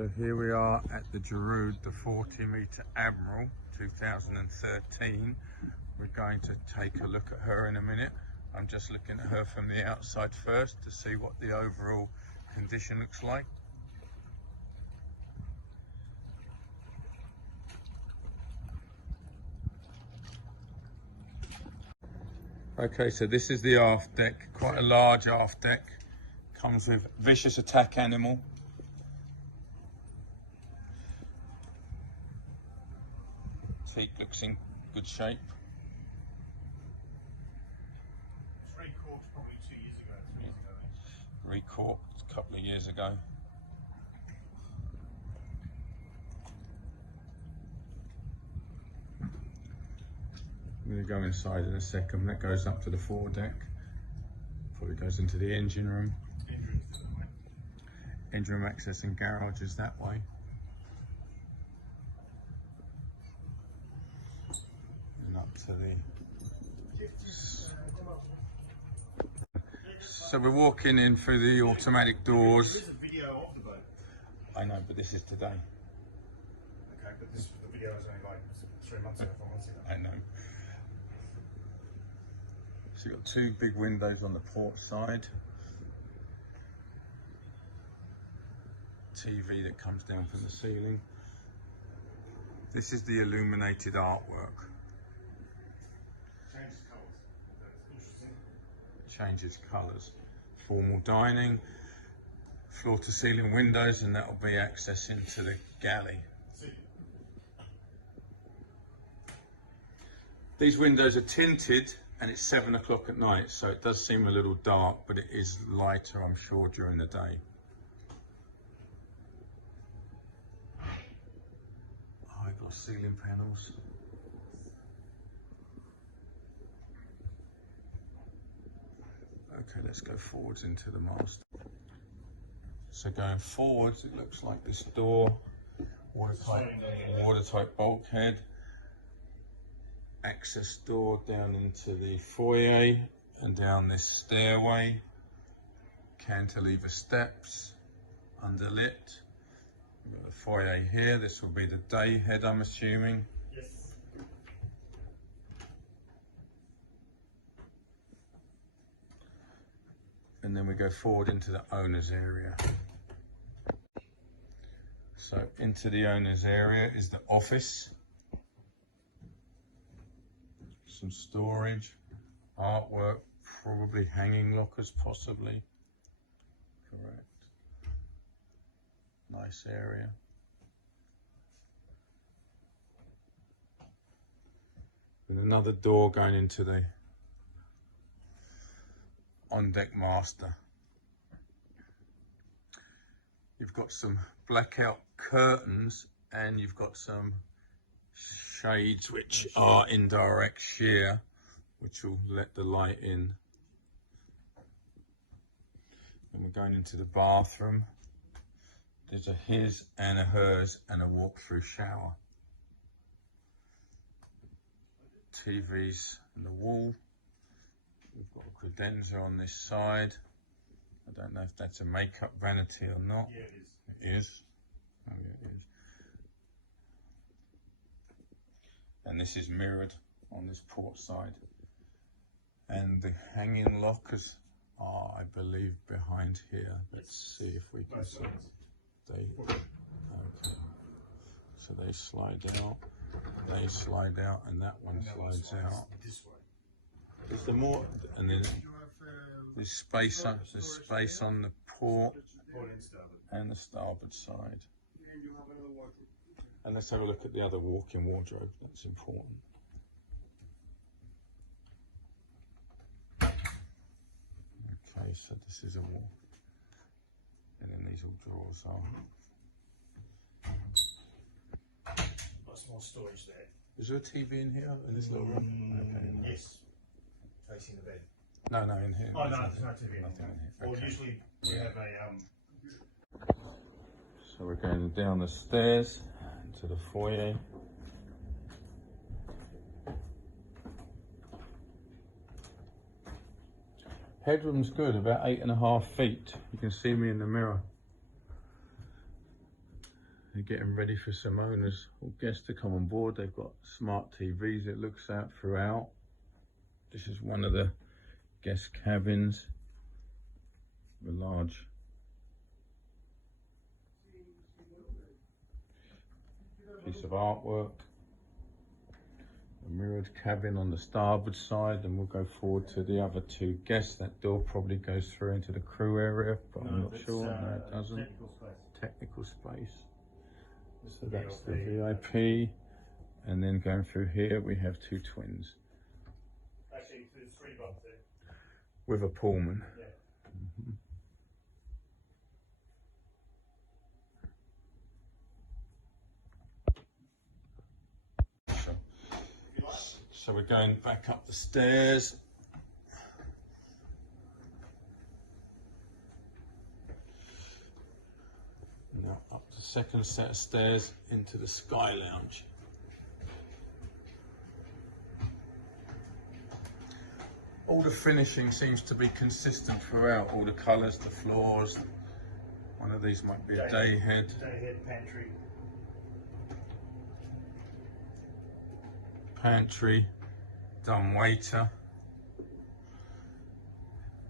So here we are at the Giraud, the 40-metre Admiral 2013. We're going to take a look at her in a minute. I'm just looking at her from the outside first to see what the overall condition looks like. Okay, so this is the aft deck, quite a large aft deck. Comes with vicious attack animal. Teak looks in good shape. It's recorked probably 2 years ago, 3 years ago. Recorked a couple of years ago. I'm going to go inside in a second. That goes up to the foredeck. Probably goes into the engine room. Engine room access and garage is that way. And up to the... So we're walking in through the automatic doors. There is a video of the boat. I know, but this is today. Okay, but the video is only like 3 months ago, 4 months ago. I know. So you've got two big windows on the port side. TV that comes down from the ceiling. This is the illuminated artwork. Changes colours. That's interesting. It changes colours. Formal dining, floor to ceiling windows, and that will be access into the galley. These windows are tinted and it's 7 o'clock at night, so it does seem a little dark, but it is lighter, I'm sure, during the day. High gloss ceiling panels. Okay, let's go forwards into the mast. So going forwards, it looks like this door, watertight bulkhead, access door down into the foyer and down this stairway, cantilever steps, underlit. We've got the foyer here. This will be the day head, I'm assuming. Yes. And then we go forward into the owner's area. So into the owner's area is the office. Some storage, artwork, probably hanging lockers, possibly. Correct. Nice area. And another door going into the on-deck master. You've got some blackout curtains and you've got some shades which are indirect sheer, which will let the light in. And we're going into the bathroom. There's a his and a hers and a walk-through shower. TVs on the wall. We've got a credenza on this side. I don't know if that's a makeup vanity or not. Yeah, it is. It is? Oh, yeah, it is. And this is mirrored on this port side. And the hanging lockers are, I believe, behind here. Let's see if we can see. Okay. So they slide out, they slide out, and that one slides out. This way. Is there more? And then there's space on the port and the starboard side. And let's have a look at the other walk-in wardrobe. That's important. Okay, so this is a wall, and then these all drawers are. Got some more storage there. Is there a TV in here in this little room? Okay. Yes. Facing the bed. No, in here. Oh no, there's no TV in Nothing here. in here. Well, Okay. usually we have a So we're going down the stairs into the foyer. Headroom's good, about 8.5 feet. You can see me in the mirror. They're getting ready for some owners or guests to come on board. They've got smart TVs it looks out throughout. This is one of the guest cabins. A large piece of artwork. A mirrored cabin on the starboard side, and we'll go forward to the other two guests. That door probably goes through into the crew area, but I'm not sure. No, it doesn't. Technical space. So that's the VIP, and then going through here we have two twins. Actually, there's 3 bunks there. With a Pullman. Yeah. So we're going back up the stairs. Now up the second set of stairs into the Sky Lounge. All the finishing seems to be consistent throughout. All the colours, the floors. One of these might be a day head. Pantry. Pantry, dumb waiter,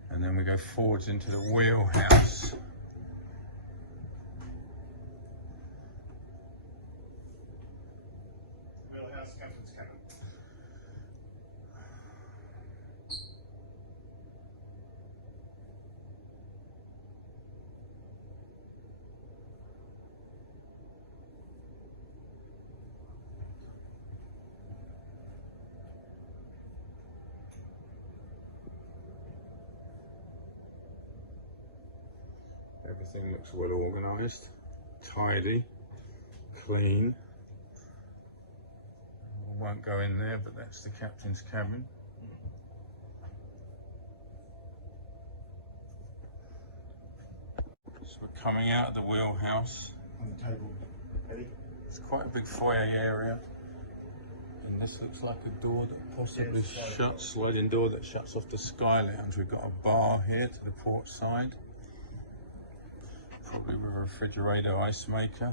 and then we go forwards into the Wheelhouse. Wheelhouse, captain's cabin. Everything looks well organised, tidy, clean. I won't go in there, but that's the captain's cabin. So we're coming out of the Wheelhouse. On the table, Eddie. It's quite a big foyer area. And this looks like a door that possibly shuts, sliding door that shuts off the Sky Lounge. We've got a bar here to the port side. Probably with a refrigerator, ice maker.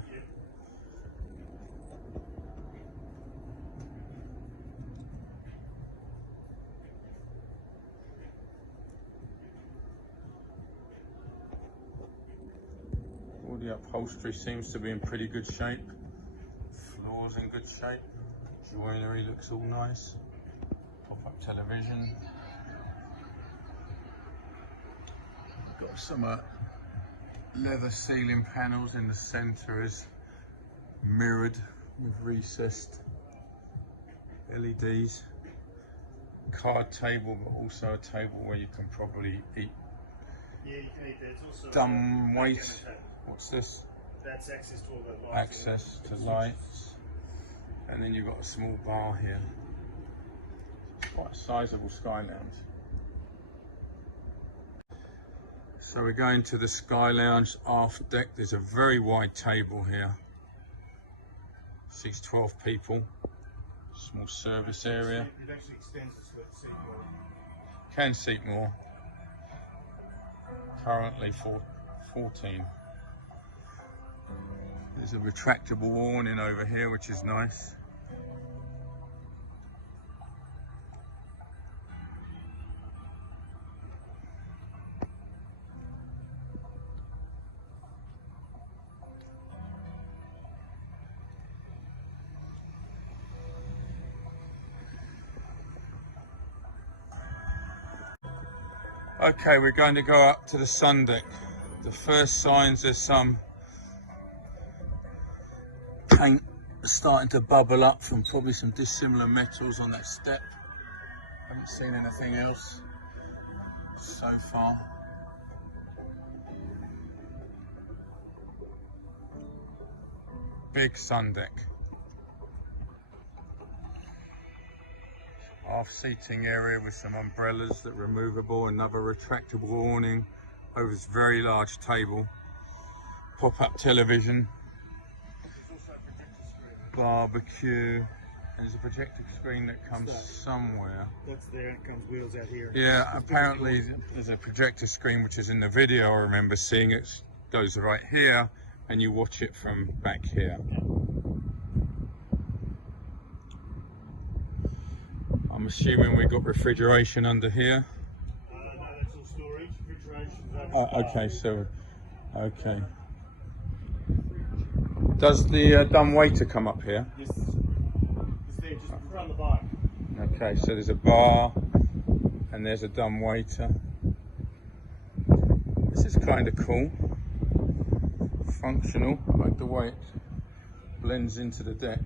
All the upholstery seems to be in pretty good shape. Floors in good shape. Joinery looks all nice. Pop-up television. We've got some leather ceiling panels. In the centre is mirrored with recessed LEDs. Card table, but also a table where you can probably eat. Yeah, you can eat there. It's also Dumb wait. What's this? That's access to all the lights. Access to lights. And then you've got a small bar here. It's quite a sizable Sky Lounge. So we're going to the Sky Lounge aft deck. There's a very wide table here. Seats 12 people. Small service area. It actually extends the seat more. Can seat more. Currently 14. There's a retractable awning over here, which is nice. Okay, we're going to go up to the sun deck. The first signs there's some paint starting to bubble up from probably some dissimilar metals on that step. Haven't seen anything else so far. Big sun deck. Half seating area with some umbrellas that are removable, another retractable awning over this very large table, pop-up television, barbecue, and there's a projector screen that comes somewhere. That's there, and it comes wheels out here. Yeah, apparently there's a projector screen which is in the video. I remember seeing it goes right here, and you watch it from back here. I'm assuming we've got refrigeration under here. No, that's all storage. Refrigeration's over. Okay, so, okay. Does the dumb waiter come up here? Yes. It's there, just around the bar. Okay, so there's a bar and there's a dumb waiter. This is kind of cool. Functional. I like the way it blends into the deck.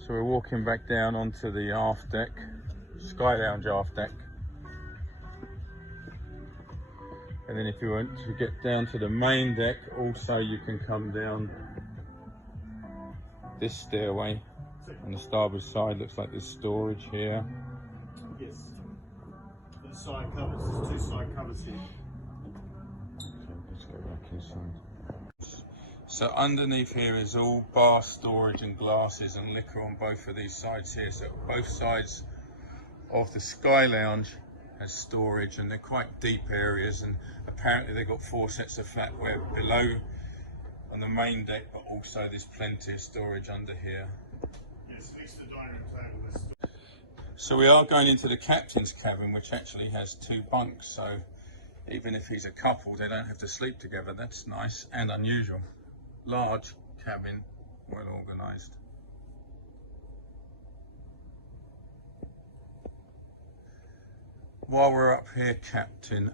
So we're walking back down onto the aft deck, Sky Lounge aft deck. And then if you want to get down to the main deck, also you can come down this stairway. On the starboard side, looks like there's storage here. Yes. The side covers. There's 2 side covers here. So let's go back inside. So underneath here is all bar storage and glasses and liquor on both of these sides here. So both sides of the Sky Lounge has storage, and they're quite deep areas, and apparently they've got 4 sets of flatware below on the main deck, but also there's plenty of storage under here. Yes, next to the dining room table. There's So we are going into the captain's cabin, which actually has 2 bunks, so even if he's a couple, they don't have to sleep together. That's nice and unusual. Large cabin, well organised. While we're up here, Captain,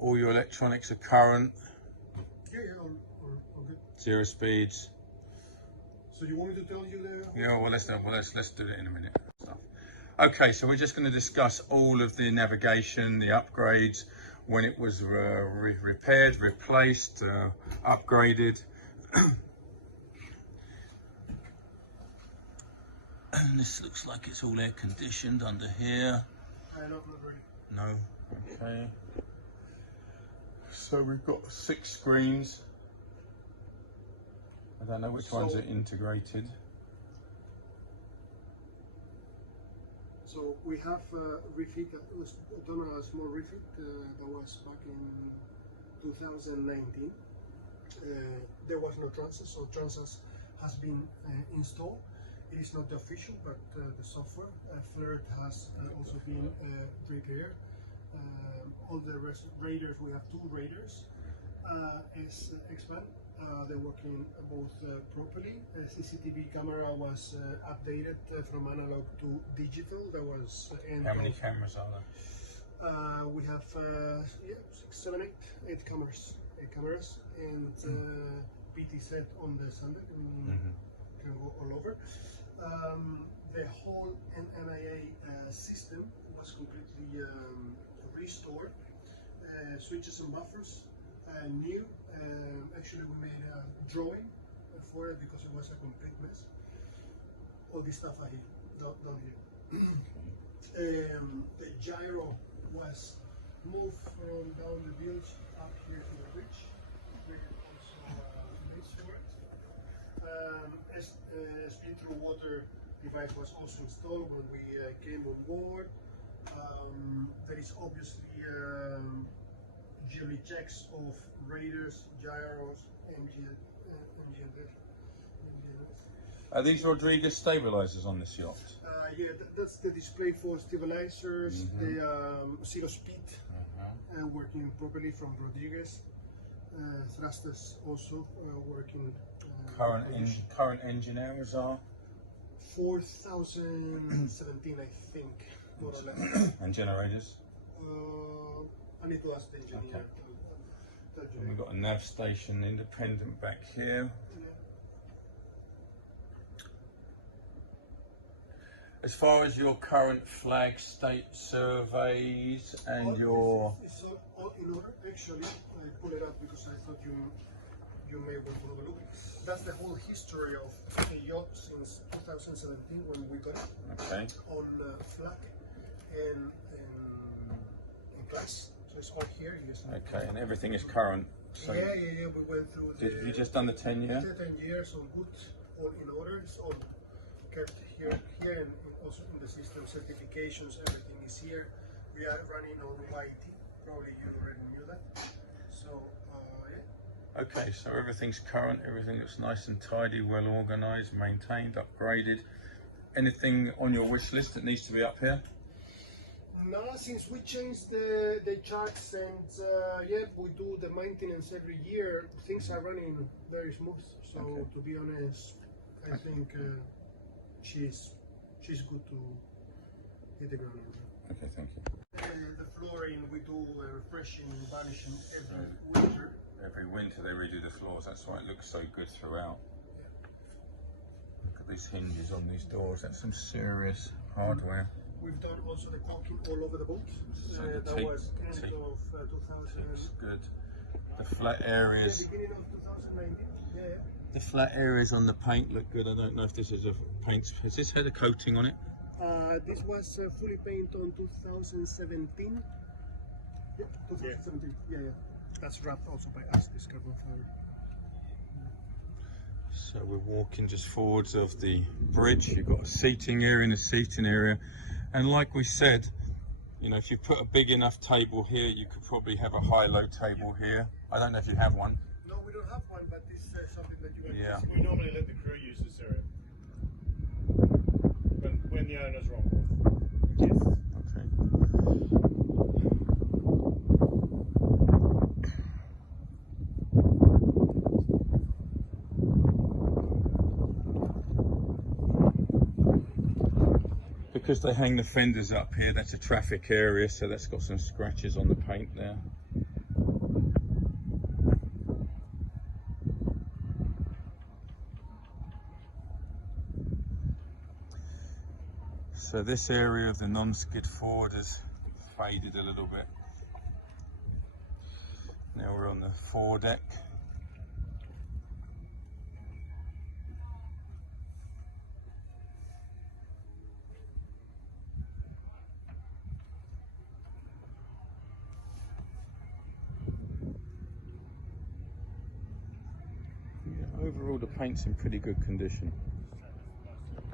all your electronics are current, yeah, all good. 0 speeds. So you want me to tell you the... Yeah, well, let's do it in a minute. Okay, so we're just going to discuss all of the navigation, the upgrades, when it was repaired, replaced, upgraded. And this looks like it's all air conditioned under here. Not really. No, okay. So we've got 6 screens. I don't know which ones are integrated. So we have a refit that was done, a small refit that was back in 2019. There was no transas, so transas has been installed. It is not the official, but the software. Flirt has also been repaired. All the radars, we have 2 radars. Is expand. They're working both properly. CCTV camera was updated from analog to digital. That was How many cameras are there? we have 6, 7, 8 cameras. 8 cameras, and PT set on the Sunday. Can go all over. The whole NMIA system was completely restored. Switches and buffers, new. Actually, we made a drawing for it because it was a complete mess. All this stuff are here, down here. The gyro was moved from down the bilge up here to the bridge. We also made for it. Spin through water device was also installed when we came on board. There is obviously yearly checks of radars, gyros, MGNS. Are these Rodriguez stabilizers on this yacht? Yeah, that's the display for stabilizers, the 0 speed, working properly from Rodriguez. Thrusters also working. Current engine hours are? 4,017, I think, more or less. And generators? I need to ask the engineer. Okay. And we've got a nav station independent back here. as far as your current flag state surveys and your... It's all in order. Actually, I pull it up because I thought you may want to have a look. That's the whole history of the yacht since 2017 when we got it. Okay. On flag and class. So it's all here. Yes. Okay, and everything is current. So yeah. We went through. Have you just done the 10 year? 10 years, all good, all in order. It's all kept here, and also in the system certifications. Everything is here. We are running on YT. Probably you already knew that. So yeah. Okay, so everything's current. Everything looks nice and tidy, well organised, maintained, upgraded. Anything on your wish list that needs to be up here? No, since we changed the charts and yeah, we do the maintenance every year, things are running very smooth. So okay. To be honest, I think she's good to hit the ground. Okay, thank you. The flooring we do refreshing and varnishing every winter. Every winter they redo the floors. That's why it looks so good throughout. Look at these hinges on these doors. That's some serious hardware. We've done also the caulking all over the boat. So that was end of 2000. Looks good. The flat areas. Yeah, beginning of 2019. Yeah. The flat areas on the paint look good. I don't know if this is a paint. Has this had a coating on it? This was fully painted on 2017. Yeah, 2017. Yeah. That's wrapped also by us. This carbon fiber. So we're walking just forwards of the bridge. You've got a seating area and a seating area. And like we said, you know, if you put a big enough table here, you could probably have a high-low table here. I don't know if you have one. No, we don't have one, but this is something that you can yeah. use. We normally let the crew use this area when the owner's wrong. Yes. Because they hang the fenders up here, that's a traffic area, so that's got some scratches on the paint there. So this area of the non-skid forward has faded a little bit. Now we're on the foredeck. Overall, the paint's in pretty good condition.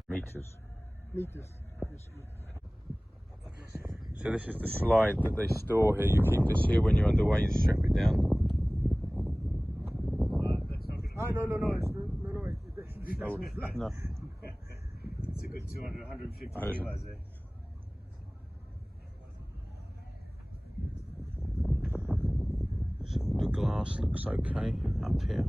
Meters. So this is the slide that they store here. You keep this here when you're underway. You strap it down. No. It's a good 200, 150 kilos there. So the glass looks okay up here.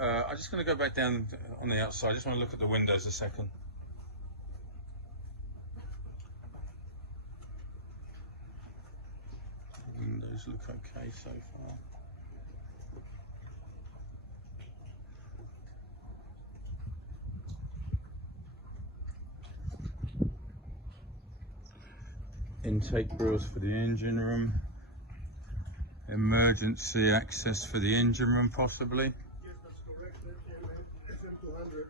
I'm just going to go back down on the outside. I just want to look at the windows a second. The windows look okay so far. Intake grills for the engine room. Emergency access for the engine room possibly. Yes, that's correct. FM200.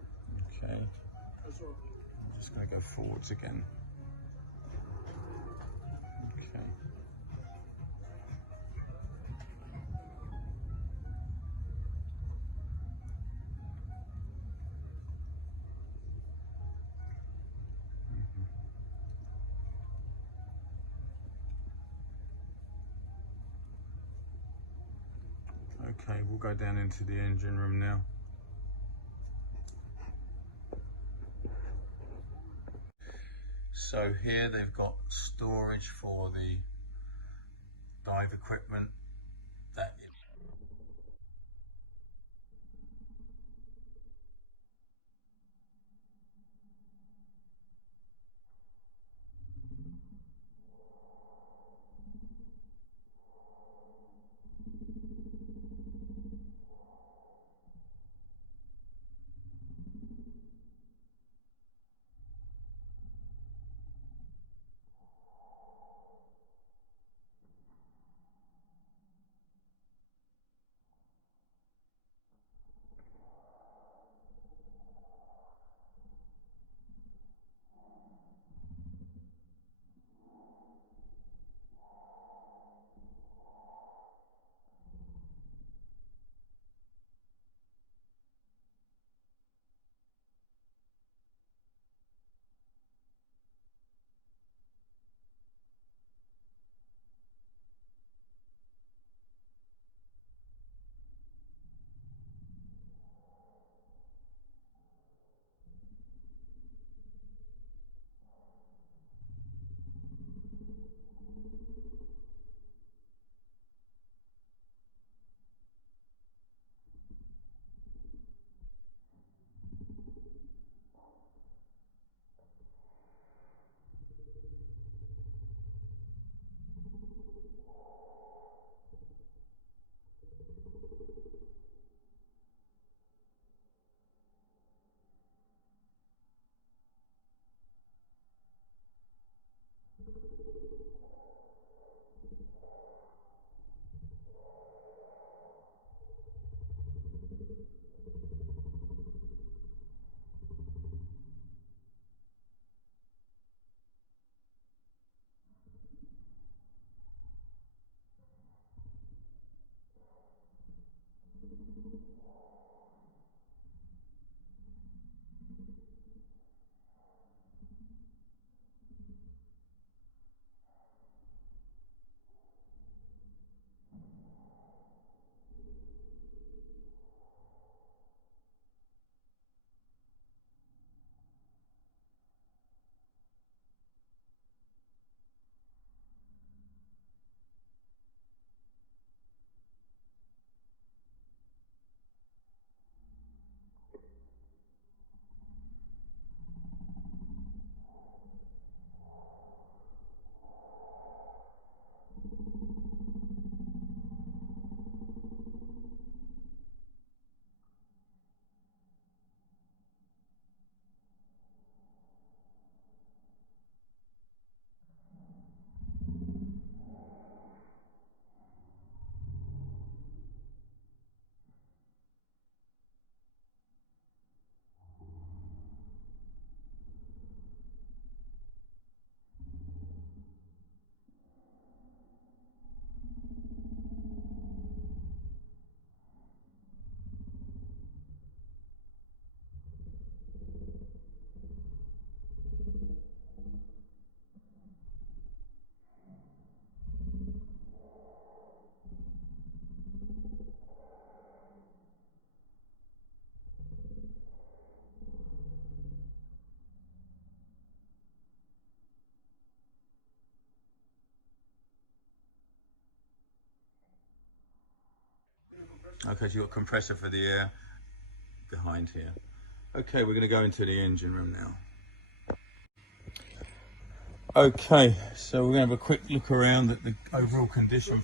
Okay. I'm just going to go forwards again. Okay. Okay, we'll go down into the engine room now. So here they've got storage for the dive equipment. That Okay, so you've got a compressor for the air behind here. Okay, we're going to go into the engine room now. Okay, so we're going to have a quick look around at the overall condition.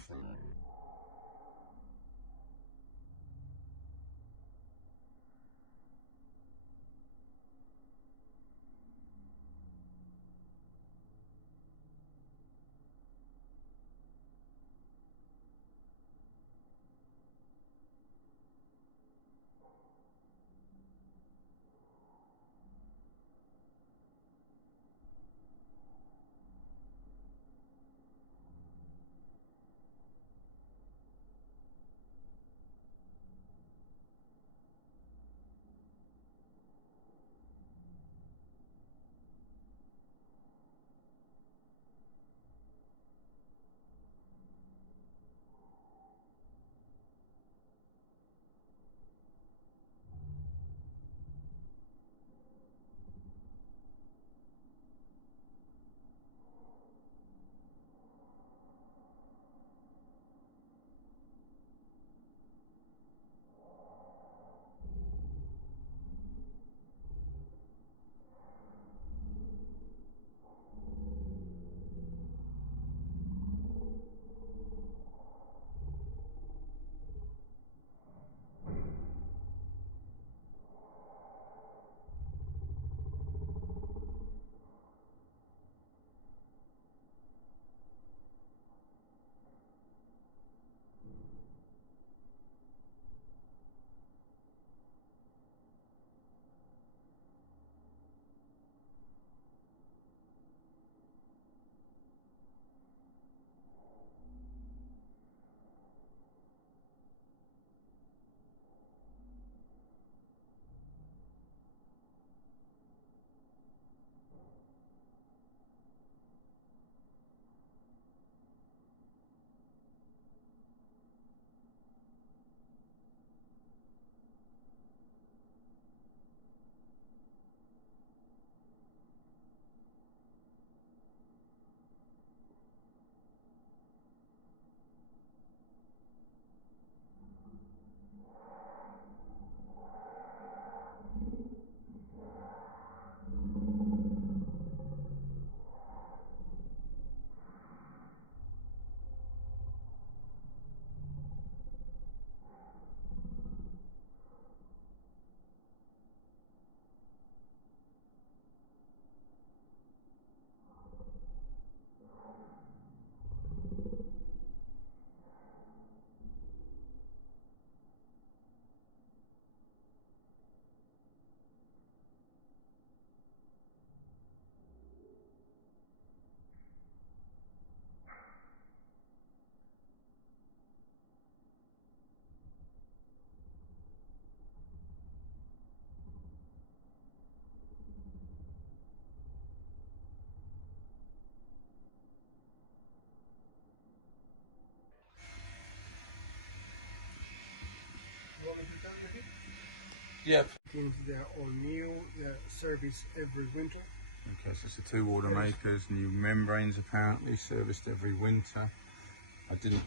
You want me to tell you? Yep. They're all new. They're serviced every winter. Okay, so it's the two water makers, new membranes apparently, serviced every winter. I didn't.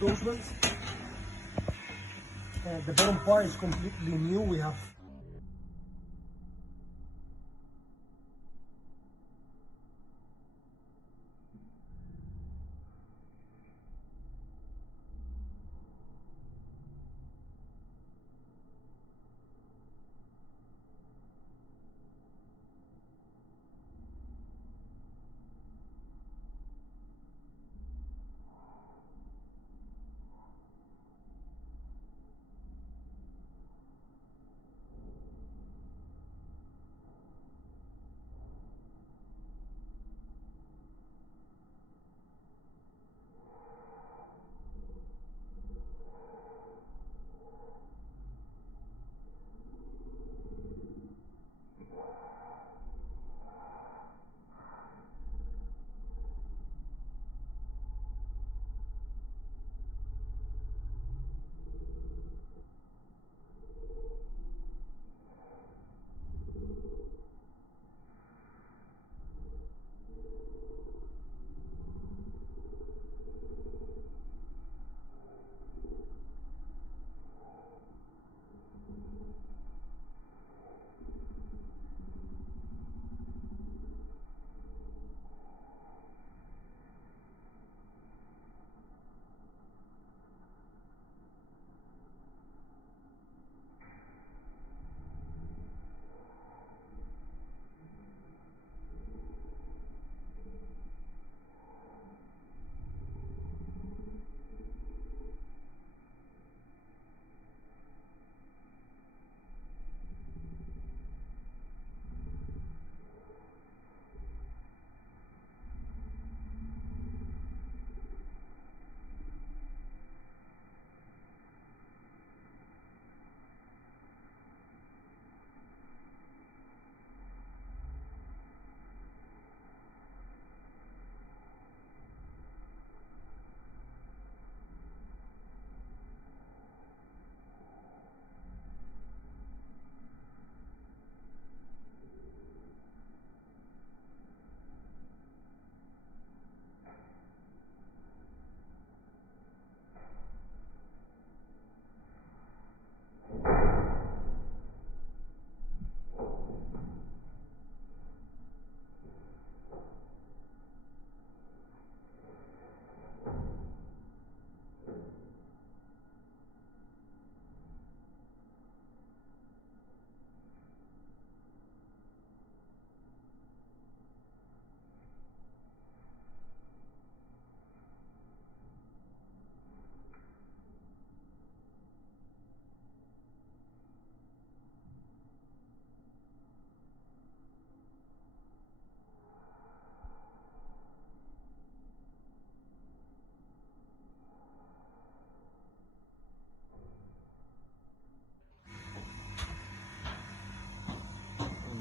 those ones. The bottom part is completely new. We have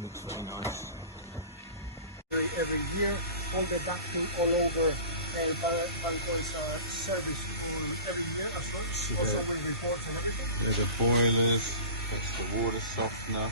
looks very nice. every year. All the ducting all over and balconies are serviced every year as well. Also with reports and everything. There are the boilers, that's the water softener.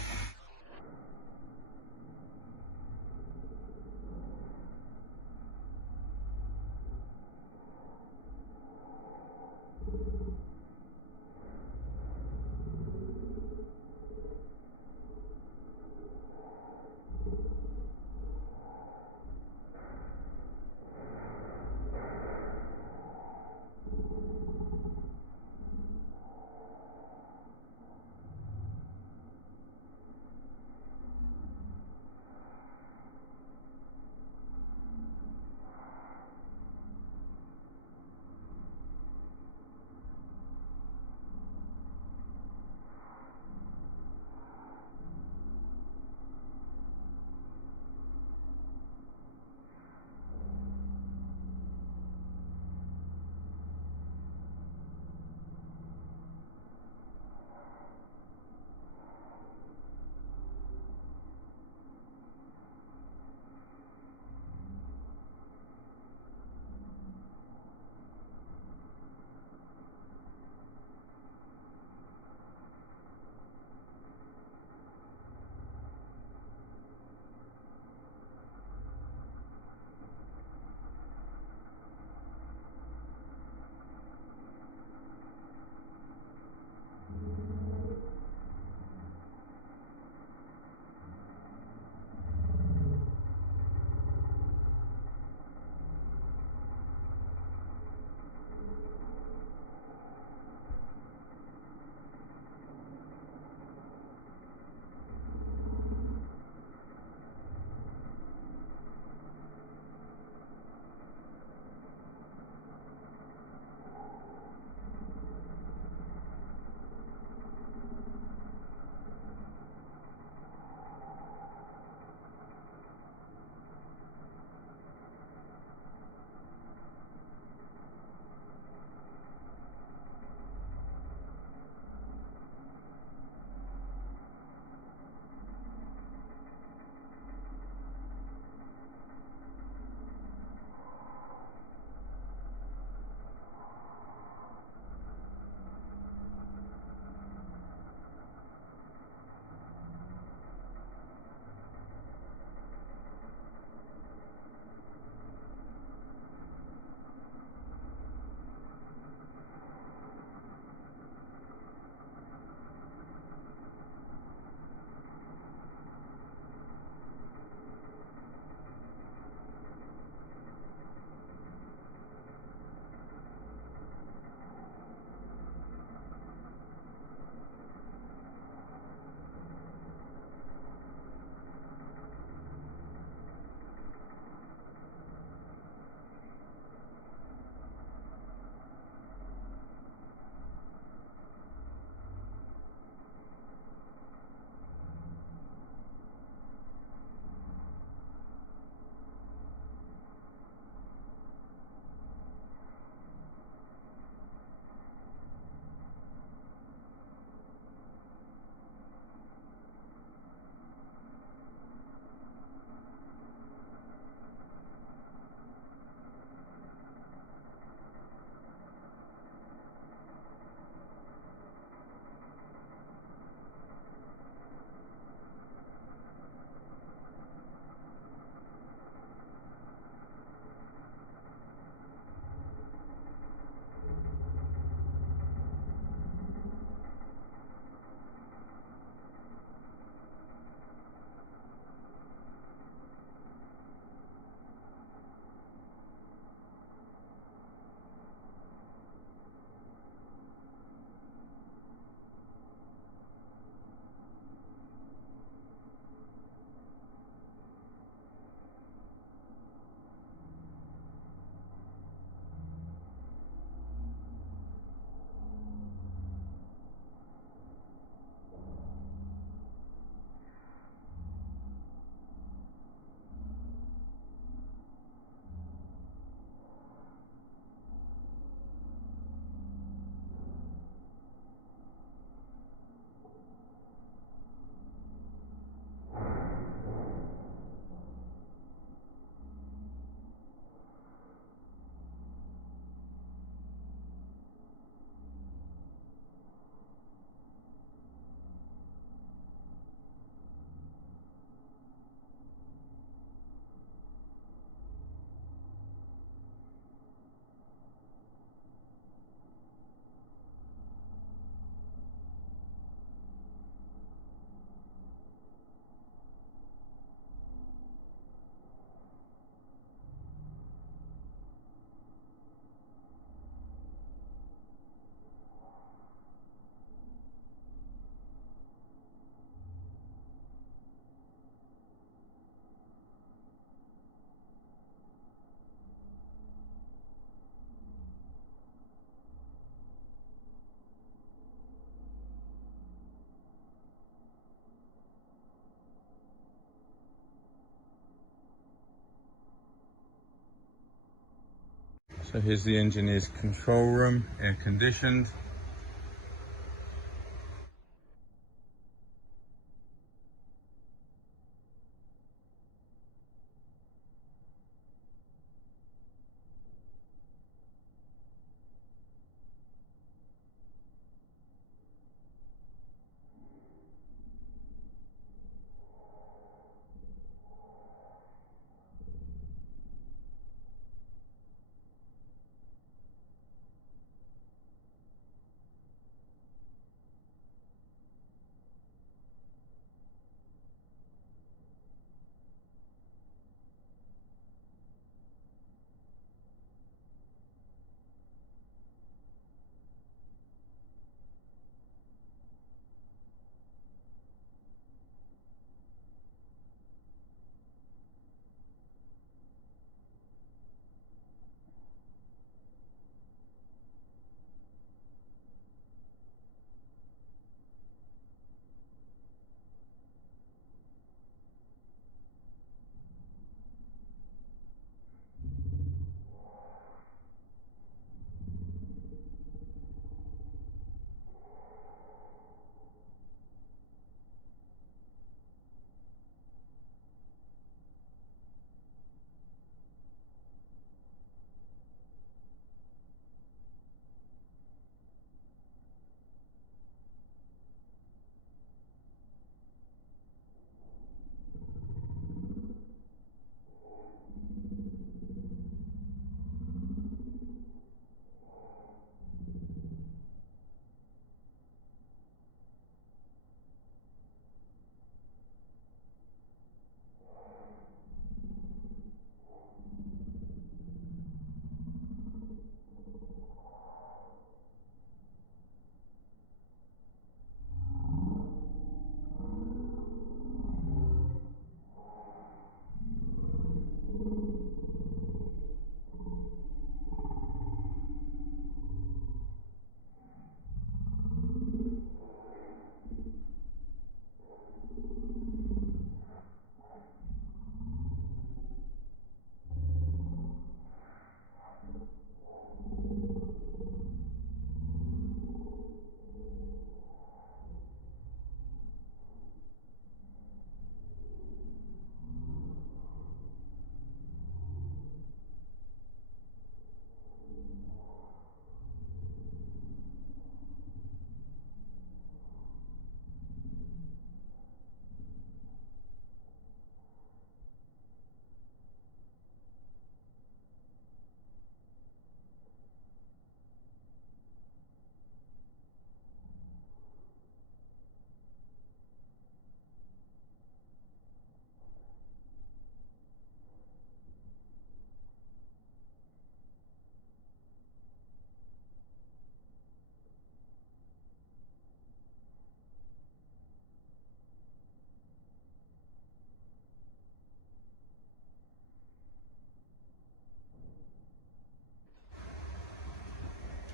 So here's the engineer's control room, air conditioned.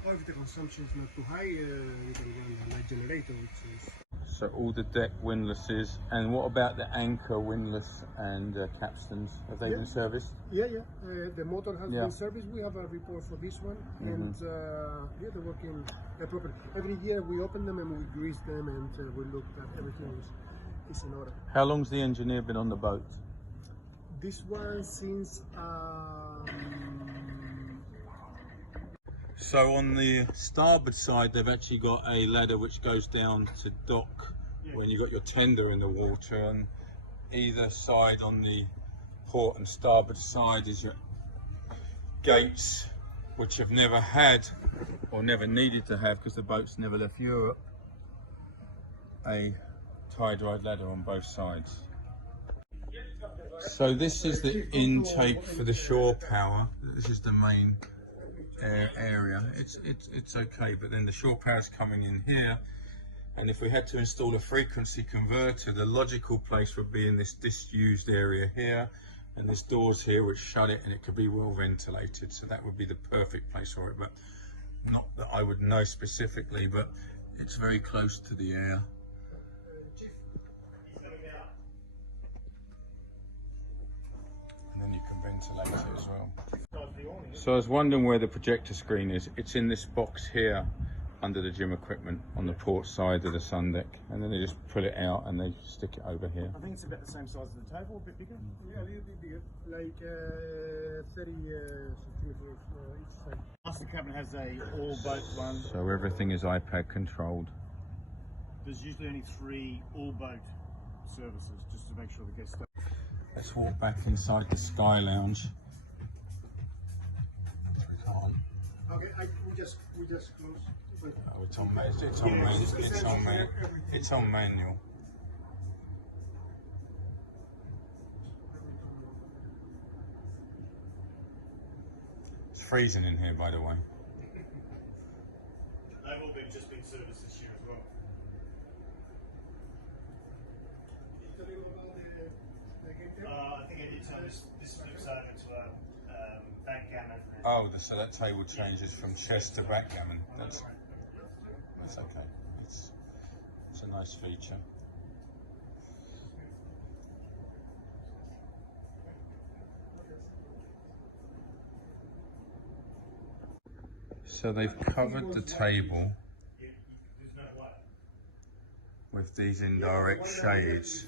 Or if the consumption is not too high, you can run a light generator, which is... So all the deck windlasses, and what about the anchor windlass and capstans? Have they been serviced? Yeah. The motor has Yeah. been serviced. We have a report for this one, and yeah, they're working properly. Every year we open them and we grease them, and we look that everything is in order. How long's the engineer been on the boat? This one since So on the starboard side, they've actually got a ladder which goes down to dock when you've got your tender in the water. On either side, on the port and starboard side, is your gates, which have never had or never needed to have, because the boat's never left Europe, a tide ride ladder on both sides. So this is the intake for the shore power. This is the main area. It's okay, but then the shore power is coming in here, and if we had to install a frequency converter, the logical place would be in this disused area here, and there's doors here which shut it, and it could be well ventilated, so that would be the perfect place for it. But not that I would know specifically, but it's very close to the air. And then you can ventilate it as well. So I was wondering where the projector screen is. It's in this box here under the gym equipment on the port side of the sun deck, and then they just pull it out and they stick it over here. I think it's about the same size as the table, a bit bigger. Yeah, a little bit bigger, like 30 centimeters each side. Master cabin has a all boat one. So everything is iPad controlled. There's usually only 3 all boat services, just to make sure the guests don't. Let's walk back inside the Sky Lounge. Okay, we just close. Oh, it's on manual. It's on manual. It's freezing in here, by the way. They've all just been serviced this year as well. I think I did tell this flips over to a backgammon. Oh, so that table changes from chess to backgammon. That's okay. It's a nice feature. So they've covered the table with these indirect shades.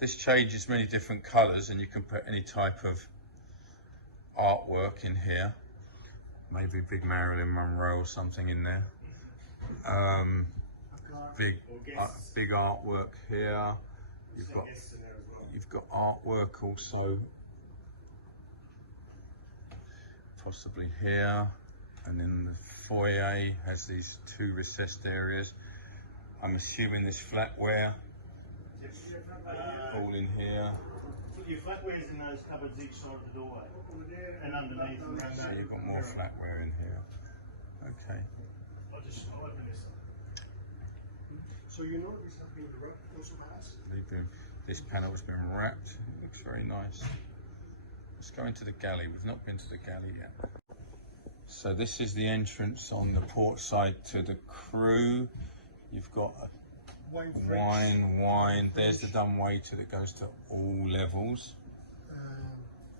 This changes many different colours, and you can put any type of artwork in here. Maybe big Marilyn Monroe or something in there. Big artwork here. You've got artwork also possibly here, and then the foyer has these 2 recessed areas. I'm assuming this flatware all in here. Your flatware's in those cupboards each side of the doorway and underneath. So you've got more flatware in here. Okay. I'll open this up. So you know this has been wrapped also by us? This panel has been wrapped. It looks very nice. Let's go into the galley. We've not been to the galley yet. So this is the entrance on the port side to the crew. You've got a wine. There's the dumb waiter that goes to all levels.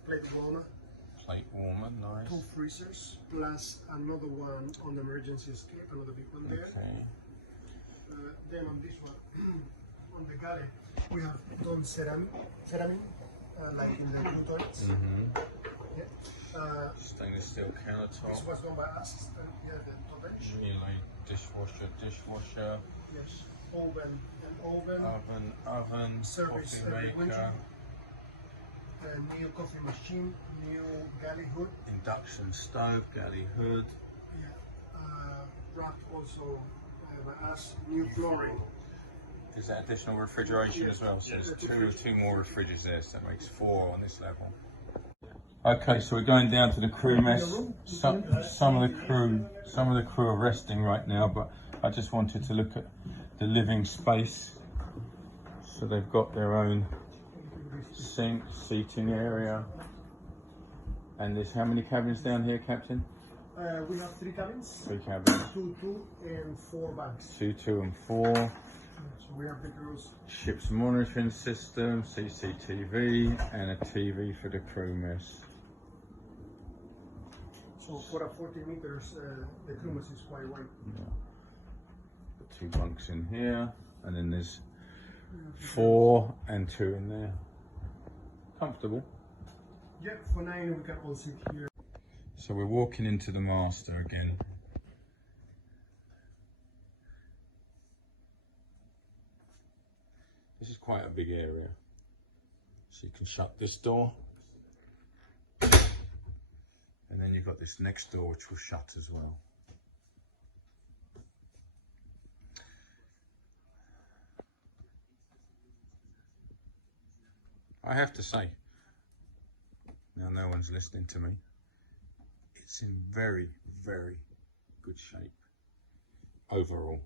Plate warmer, nice. 2 freezers plus another one on the emergency escape, another big one there. Okay. Then on this one, on the galley, we have done ceramic, like in the blue toilets. Yeah. Stainless steel countertop. This was done by us. Here the top edge. Relay dishwasher. Yes. Oven. Oven. Service Coffee maker. New coffee machine. New galley hood. Induction stove. Galley hood. Yeah. Wrapped also by us. New flooring. Is that additional refrigeration as well? So there's two more refrigerators there, so that makes 4 on this level. Okay, so we're going down to the crew mess. Some of the crew are resting right now, but I just wanted to look at the living space. So they've got their own sink, seating area. And there's how many cabins down here, Captain? We have 3 cabins. 3 cabins. 2, and 4 bags. 2, 2, and 4. So we have the crews. Ship's monitoring system, CCTV, and a TV for the crew mess. So for a 40 meters, the crew mess is quite wide. Yeah. The 2 bunks in here, and then there's 4 and 2 in there. Comfortable. Yeah, for 9 we can all sit here. So we're walking into the master again. This is quite a big area. So you can shut this door. And then you've got this next door which will shut as well. I have to say, now no one's listening to me, it's in very, very good shape overall.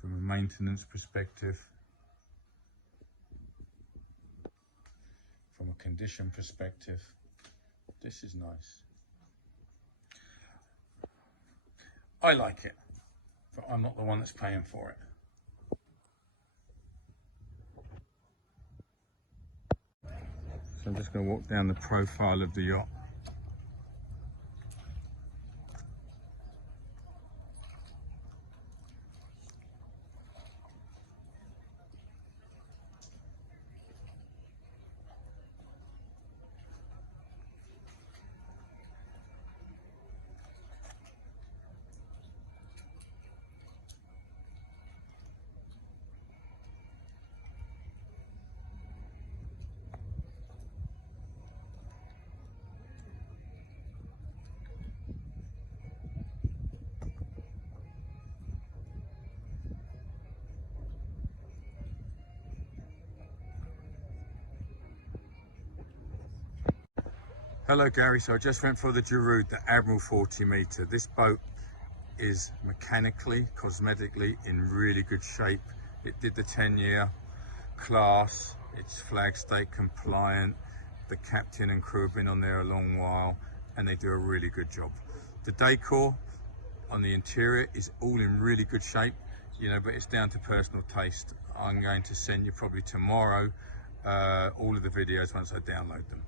From a maintenance perspective, from a condition perspective, this is nice. I like it, but I'm not the one that's paying for it. I'm just going to walk down the profile of the yacht. Hello Gary, so I just went for the Giraud, the Admiral 40 meter. This boat is mechanically, cosmetically in really good shape. It did the 10-year class, it's flag state compliant. The captain and crew have been on there a long while and they do a really good job. The decor on the interior is all in really good shape, you know, but it's down to personal taste. I'm going to send you probably tomorrow all of the videos once I download them.